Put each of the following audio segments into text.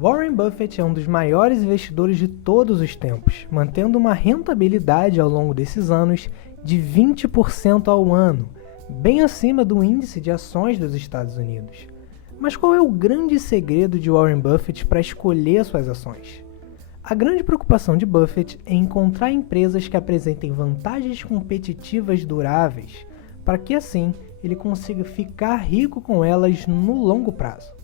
Warren Buffett é um dos maiores investidores de todos os tempos, mantendo uma rentabilidade ao longo desses anos de 20% ao ano, bem acima do índice de ações dos Estados Unidos. Mas qual é o grande segredo de Warren Buffett para escolher suas ações? A grande preocupação de Buffett é encontrar empresas que apresentem vantagens competitivas duráveis, para que assim ele consiga ficar rico com elas no longo prazo.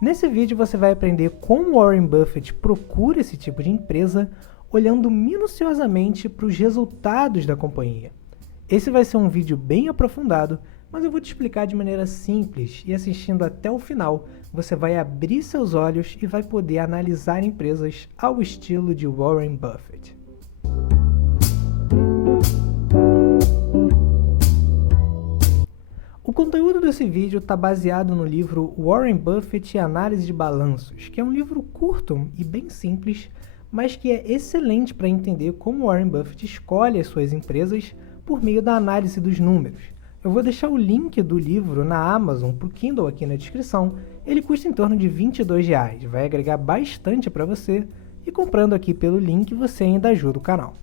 Nesse vídeo você vai aprender como Warren Buffett procura esse tipo de empresa, olhando minuciosamente para os resultados da companhia. Esse vai ser um vídeo bem aprofundado, mas eu vou te explicar de maneira simples e assistindo até o final, você vai abrir seus olhos e vai poder analisar empresas ao estilo de Warren Buffett. O conteúdo desse vídeo está baseado no livro Warren Buffett e Análise de Balanços, que é um livro curto e bem simples, mas que é excelente para entender como Warren Buffett escolhe as suas empresas por meio da análise dos números. Eu vou deixar o link do livro na Amazon para o Kindle aqui na descrição. Ele custa em torno de R$ 22, vai agregar bastante para você e comprando aqui pelo link você ainda ajuda o canal.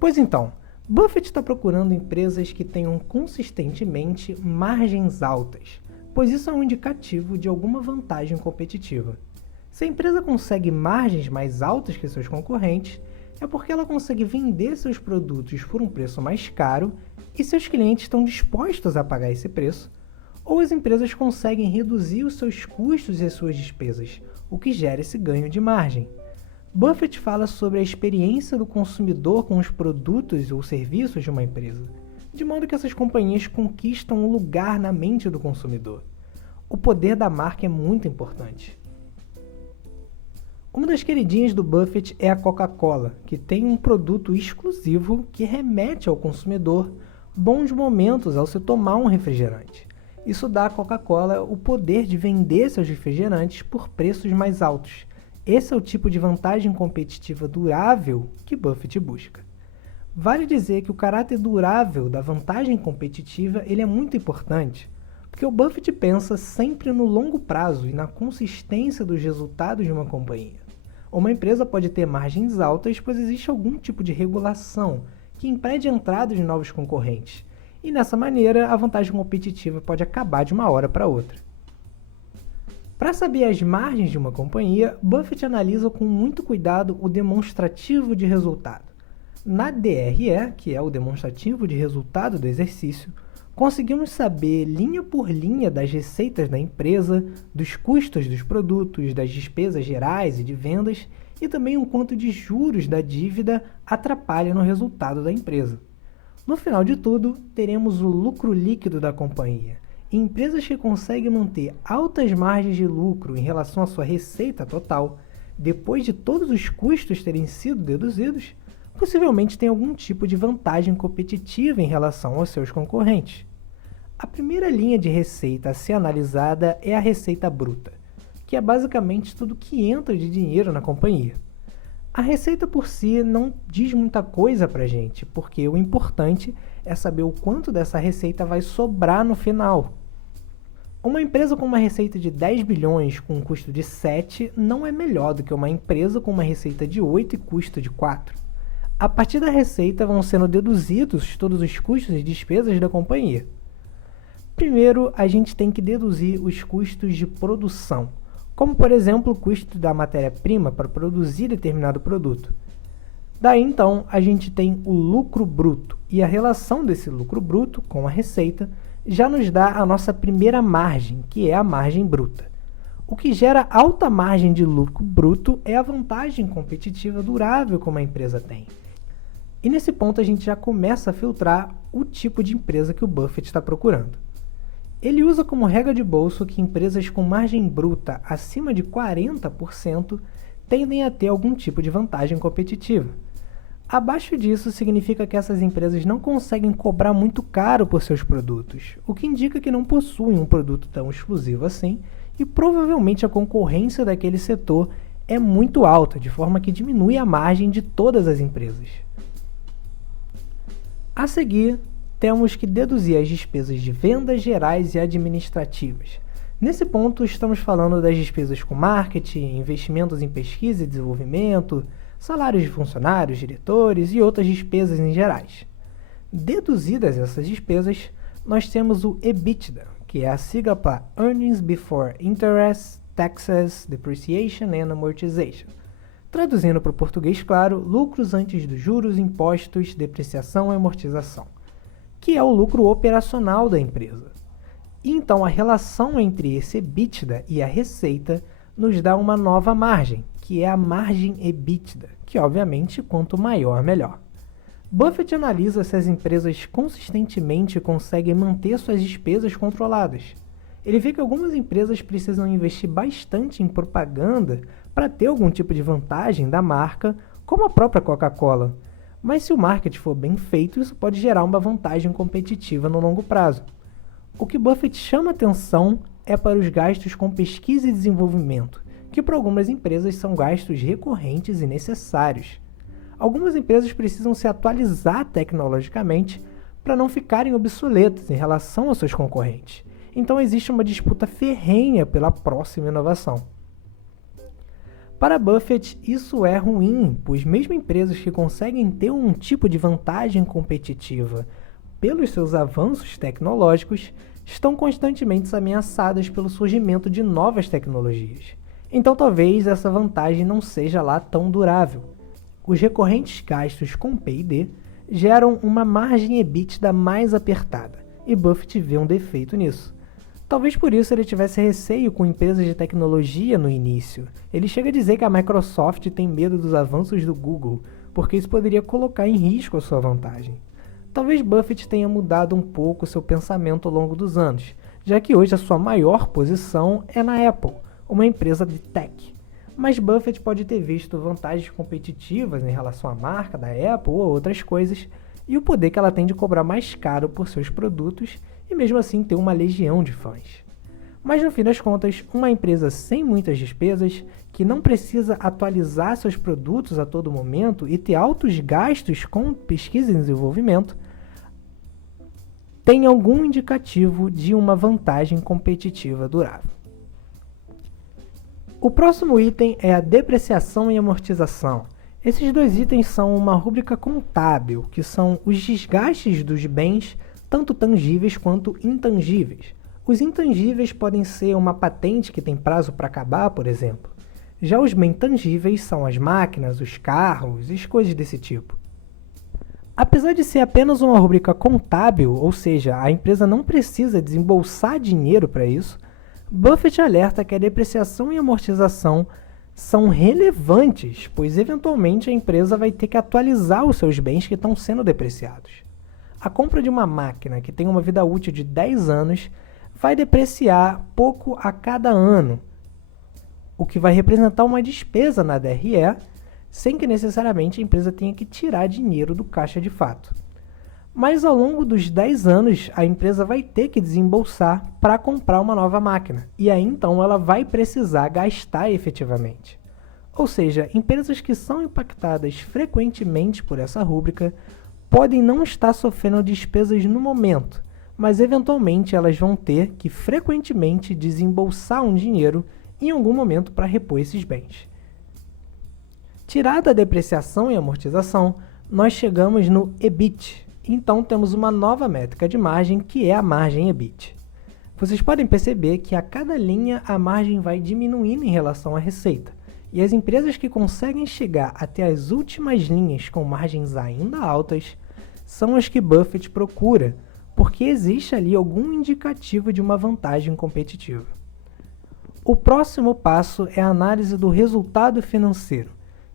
Pois então, Buffett está procurando empresas que tenham consistentemente margens altas, pois isso é um indicativo de alguma vantagem competitiva. Se a empresa consegue margens mais altas que seus concorrentes, é porque ela consegue vender seus produtos por um preço mais caro e seus clientes estão dispostos a pagar esse preço, ou as empresas conseguem reduzir os seus custos e as suas despesas, o que gera esse ganho de margem. Buffett fala sobre a experiência do consumidor com os produtos ou serviços de uma empresa, de modo que essas companhias conquistam um lugar na mente do consumidor. O poder da marca é muito importante. Uma das queridinhas do Buffett é a Coca-Cola, que tem um produto exclusivo que remete ao consumidor bons momentos ao se tomar um refrigerante. Isso dá à Coca-Cola o poder de vender seus refrigerantes por preços mais altos. Esse é o tipo de vantagem competitiva durável que Buffett busca. Vale dizer que o caráter durável da vantagem competitiva ele é muito importante, porque o Buffett pensa sempre no longo prazo e na consistência dos resultados de uma companhia. Uma empresa pode ter margens altas, pois existe algum tipo de regulação que impede a entrada de novos concorrentes, e dessa maneira a vantagem competitiva pode acabar de uma hora para outra. Para saber as margens de uma companhia, Buffett analisa com muito cuidado o demonstrativo de resultado. Na DRE, que é o demonstrativo de resultado do exercício, conseguimos saber linha por linha das receitas da empresa, dos custos dos produtos, das despesas gerais e de vendas, e também o quanto de juros da dívida atrapalha no resultado da empresa. No final de tudo, teremos o lucro líquido da companhia. Empresas que conseguem manter altas margens de lucro em relação à sua receita total, depois de todos os custos terem sido deduzidos, possivelmente têm algum tipo de vantagem competitiva em relação aos seus concorrentes. A primeira linha de receita a ser analisada é a receita bruta, que é basicamente tudo que entra de dinheiro na companhia. A receita por si não diz muita coisa para a gente, porque o importante é saber o quanto dessa receita vai sobrar no final. Uma empresa com uma receita de 10 bilhões com um custo de 7 não é melhor do que uma empresa com uma receita de 8 e custo de 4. A partir da receita vão sendo deduzidos todos os custos e despesas da companhia. Primeiro, a gente tem que deduzir os custos de produção, como por exemplo o custo da matéria-prima para produzir determinado produto. Daí então, a gente tem o lucro bruto, e a relação desse lucro bruto com a receita já nos dá a nossa primeira margem, que é a margem bruta. O que gera alta margem de lucro bruto é a vantagem competitiva durável que uma empresa tem. E nesse ponto a gente já começa a filtrar o tipo de empresa que o Buffett está procurando. Ele usa como regra de bolso que empresas com margem bruta acima de 40% tendem a ter algum tipo de vantagem competitiva. Abaixo disso significa que essas empresas não conseguem cobrar muito caro por seus produtos, o que indica que não possuem um produto tão exclusivo assim e provavelmente a concorrência daquele setor é muito alta, de forma que diminui a margem de todas as empresas. A seguir, temos que deduzir as despesas de vendas gerais e administrativas. Nesse ponto, estamos falando das despesas com marketing, investimentos em pesquisa e desenvolvimento, salários de funcionários, diretores e outras despesas em gerais. Deduzidas essas despesas, nós temos o EBITDA, que é a sigla para Earnings Before Interest, Taxes, Depreciation and Amortization. Traduzindo para o português claro, lucros antes dos juros, impostos, depreciação e amortização, que é o lucro operacional da empresa. Então, a relação entre esse EBITDA e a receita nos dá uma nova margem, que é a margem EBITDA, que obviamente quanto maior, melhor. Buffett analisa se as empresas consistentemente conseguem manter suas despesas controladas. Ele vê que algumas empresas precisam investir bastante em propaganda para ter algum tipo de vantagem da marca, como a própria Coca-Cola. Mas se o marketing for bem feito, isso pode gerar uma vantagem competitiva no longo prazo. O que Buffett chama atenção é para os gastos com pesquisa e desenvolvimento, que para algumas empresas são gastos recorrentes e necessários. Algumas empresas precisam se atualizar tecnologicamente para não ficarem obsoletas em relação aos seus concorrentes. Então existe uma disputa ferrenha pela próxima inovação. Para Buffett, isso é ruim, pois mesmo empresas que conseguem ter um tipo de vantagem competitiva pelos seus avanços tecnológicos, estão constantemente ameaçadas pelo surgimento de novas tecnologias. Então talvez essa vantagem não seja lá tão durável. Os recorrentes gastos com P&D geram uma margem EBITDA mais apertada, e Buffett vê um defeito nisso. Talvez por isso ele tivesse receio com empresas de tecnologia no início. Ele chega a dizer que a Microsoft tem medo dos avanços do Google, porque isso poderia colocar em risco a sua vantagem. Talvez Buffett tenha mudado um pouco seu pensamento ao longo dos anos, já que hoje a sua maior posição é na Apple, uma empresa de tech. Mas Buffett pode ter visto vantagens competitivas em relação à marca da Apple ou outras coisas, e o poder que ela tem de cobrar mais caro por seus produtos e mesmo assim ter uma legião de fãs. Mas no fim das contas, uma empresa sem muitas despesas, que não precisa atualizar seus produtos a todo momento e ter altos gastos com pesquisa e desenvolvimento, tem algum indicativo de uma vantagem competitiva durável. O próximo item é a depreciação e amortização. Esses dois itens são uma rúbrica contábil, que são os desgastes dos bens, tanto tangíveis quanto intangíveis. Os intangíveis podem ser uma patente que tem prazo para acabar, por exemplo. Já os bem tangíveis são as máquinas, os carros e as coisas desse tipo. Apesar de ser apenas uma rubrica contábil, ou seja, a empresa não precisa desembolsar dinheiro para isso, Buffett alerta que a depreciação e amortização são relevantes, pois eventualmente a empresa vai ter que atualizar os seus bens que estão sendo depreciados. A compra de uma máquina que tem uma vida útil de 10 anos vai depreciar pouco a cada ano, o que vai representar uma despesa na DRE, sem que necessariamente a empresa tenha que tirar dinheiro do caixa de fato. Mas ao longo dos 10 anos, a empresa vai ter que desembolsar para comprar uma nova máquina, e aí então ela vai precisar gastar efetivamente. Ou seja, empresas que são impactadas frequentemente por essa rúbrica podem não estar sofrendo despesas no momento, mas eventualmente elas vão ter que frequentemente desembolsar um dinheiro em algum momento para repor esses bens. Tirada a depreciação e amortização, nós chegamos no EBIT. Então temos uma nova métrica de margem, que é a margem EBIT. Vocês podem perceber que a cada linha a margem vai diminuindo em relação à receita, e as empresas que conseguem chegar até as últimas linhas com margens ainda altas são as que Buffett procura, porque existe ali algum indicativo de uma vantagem competitiva. O próximo passo é a análise do resultado financeiro,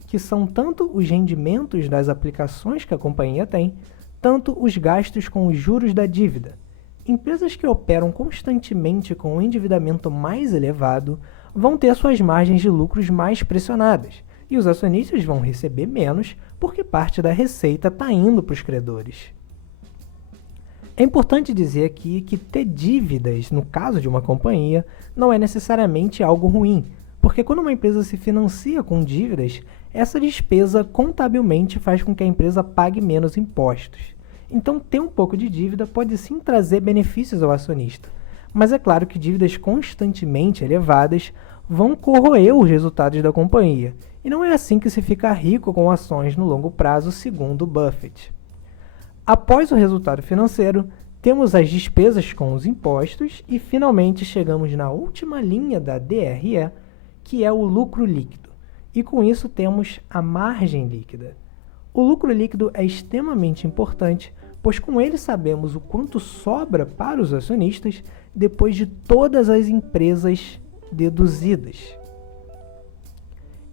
que são tanto os rendimentos das aplicações que a companhia tem, tanto os gastos com os juros da dívida. Empresas que operam constantemente com um endividamento mais elevado vão ter suas margens de lucros mais pressionadas, e os acionistas vão receber menos porque parte da receita está indo para os credores. É importante dizer aqui que ter dívidas, no caso de uma companhia, não é necessariamente algo ruim, porque quando uma empresa se financia com dívidas, essa despesa contabilmente faz com que a empresa pague menos impostos. Então, ter um pouco de dívida pode sim trazer benefícios ao acionista, Mas é claro que dívidas constantemente elevadas vão corroer os resultados da companhia, e não é assim que se fica rico com ações no longo prazo, segundo Buffett. Após o resultado financeiro, temos as despesas com os impostos e finalmente chegamos na última linha da DRE, que é o lucro líquido. E com isso temos a margem líquida. O lucro líquido é extremamente importante, pois com ele sabemos o quanto sobra para os acionistas depois de todas as empresas deduzidas.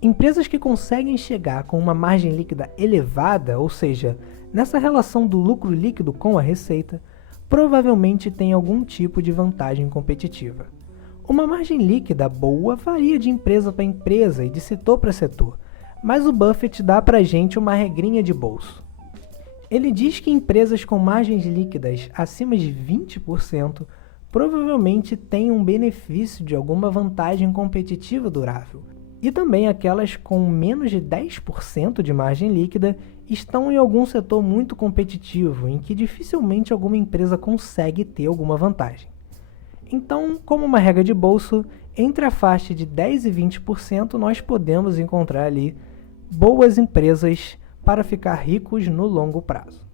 Empresas que conseguem chegar com uma margem líquida elevada, ou seja, nessa relação do lucro líquido com a receita, provavelmente têm algum tipo de vantagem competitiva. Uma margem líquida boa varia de empresa para empresa e de setor para setor, mas o Buffett dá para a gente uma regrinha de bolso. Ele diz que empresas com margens líquidas acima de 20% provavelmente têm um benefício de alguma vantagem competitiva durável, e também aquelas com menos de 10% de margem líquida estão em algum setor muito competitivo, em que dificilmente alguma empresa consegue ter alguma vantagem. Então, como uma regra de bolso, entre a faixa de 10% e 20% nós podemos encontrar ali boas empresas para ficar ricos no longo prazo.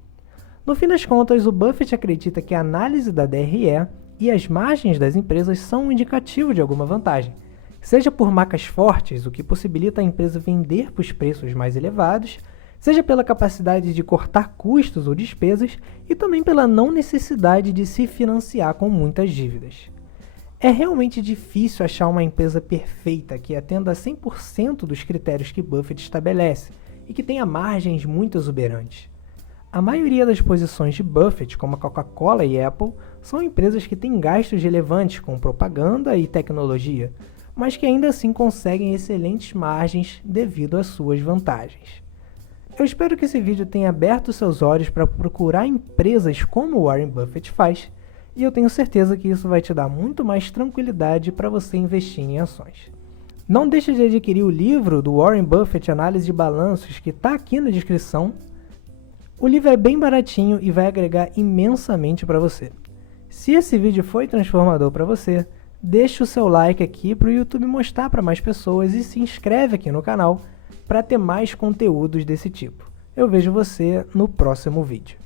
No fim das contas, o Buffett acredita que a análise da DRE e as margens das empresas são um indicativo de alguma vantagem, seja por marcas fortes, o que possibilita a empresa vender por preços mais elevados, seja pela capacidade de cortar custos ou despesas e também pela não necessidade de se financiar com muitas dívidas. É realmente difícil achar uma empresa perfeita que atenda a 100% dos critérios que Buffett estabelece e que tenha margens muito exuberantes. A maioria das posições de Buffett, como a Coca-Cola e Apple, são empresas que têm gastos relevantes com propaganda e tecnologia, mas que ainda assim conseguem excelentes margens devido às suas vantagens. Eu espero que esse vídeo tenha aberto seus olhos para procurar empresas como Warren Buffett faz, e eu tenho certeza que isso vai te dar muito mais tranquilidade para você investir em ações. Não deixe de adquirir o livro do Warren Buffett Análise de Balanços, que está aqui na descrição. O livro é bem baratinho e vai agregar imensamente para você. Se esse vídeo foi transformador para você, deixe o seu like aqui para o YouTube mostrar para mais pessoas e se inscreve aqui no canal para ter mais conteúdos desse tipo. Eu vejo você no próximo vídeo.